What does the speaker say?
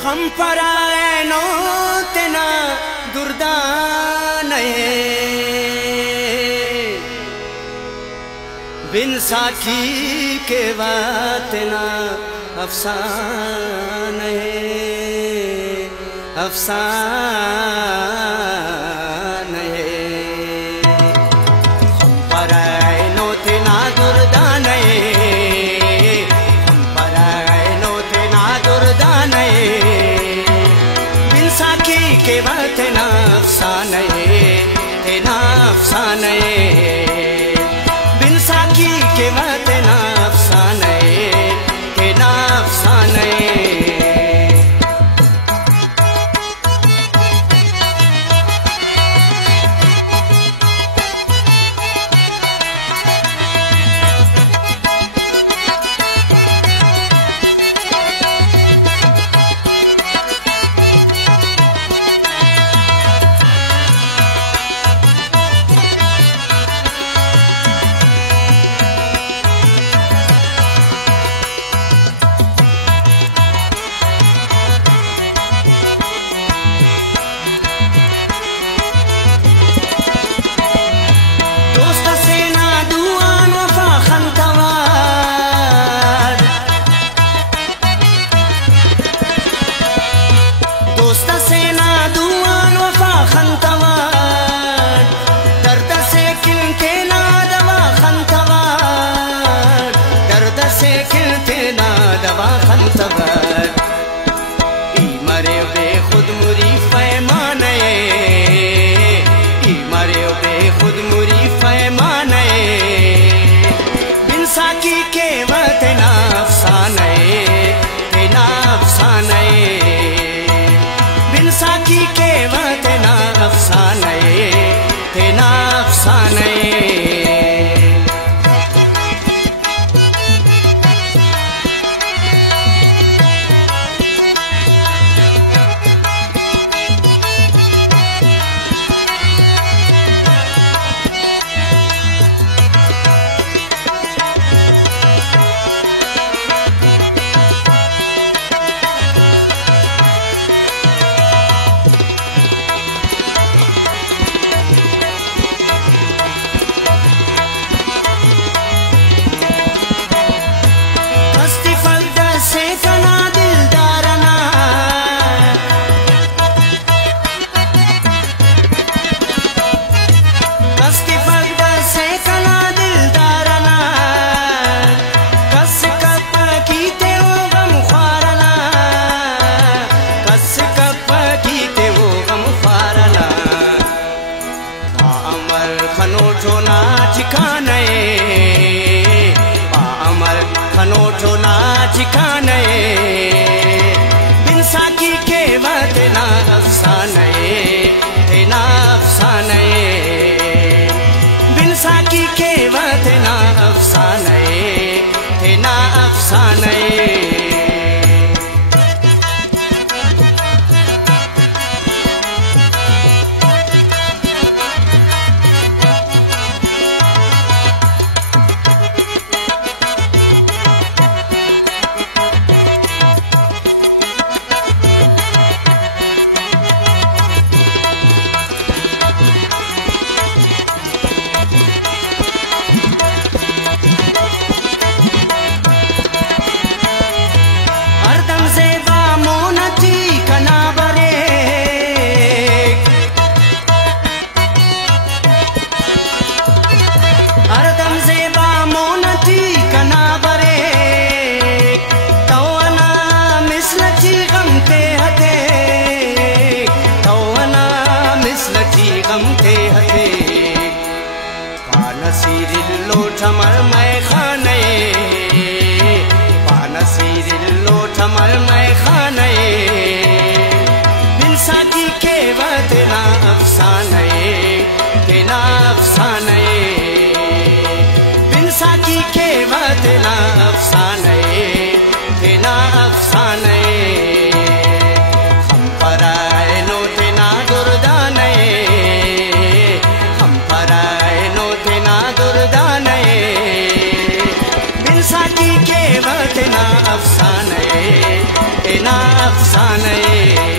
हम पराए नो तेना दुर्दान बिन साखी के वातना अफसान अफसान हम पराए नो तेना दुर्दान हम पराए नो तेना दुर्दान बिन साखी के वातना अफसान तेना अफसान बिन साखी के वातना अफसान तेना अफसान मरे बेखुद मुरी पैमाने मरे बेखुद मुरी पैमाने बिन साखी के वतना अफसाने तेना अफसाने बिन साखी के वतना अफसाने तेना अफसाने खनोठो ना ठिकाने अमर खनोठो ना ठिकाने बिन साखी के वतना अफसाने तेना अफसाने बिन साखी के वतना अफसाने तेना अफसाने दुर्दान